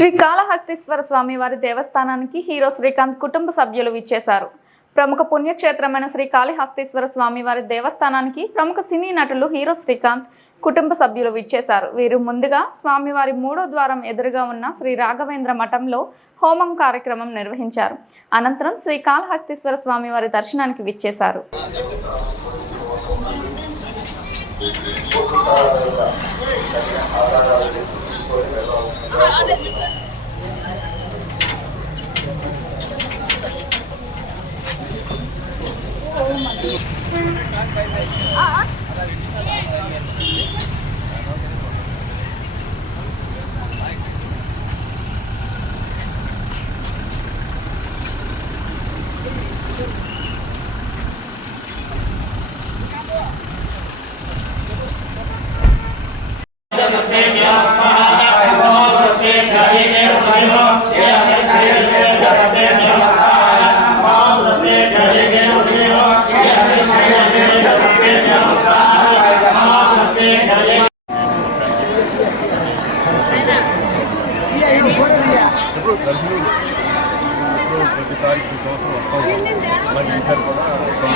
శ్రీకాళహస్తీశ్వర స్వామివారి దేవస్థానానికి హీరో శ్రీకాంత్ కుటుంబ సభ్యులు విచ్చేశారు. ప్రముఖ పుణ్యక్షేత్రమైన శ్రీకాళహస్తీశ్వర స్వామివారి దేవస్థానానికి ప్రముఖ సినీ నటులు హీరో శ్రీకాంత్ కుటుంబ సభ్యులు విచ్చేశారు. వీరు ముందుగా స్వామివారి 3వ ద్వారం ఎదురుగా ఉన్న శ్రీ రాఘవేంద్ర మఠంలో హోమం కార్యక్రమం నిర్వహించారు. అనంతరం శ్రీకాళహస్తీశ్వర స్వామివారి దర్శనానికి విచ్చేశారు. ప్రతిసారి సంవత్సరం వస్తాం. అలాగే ఈసారి కూడా అందరికీ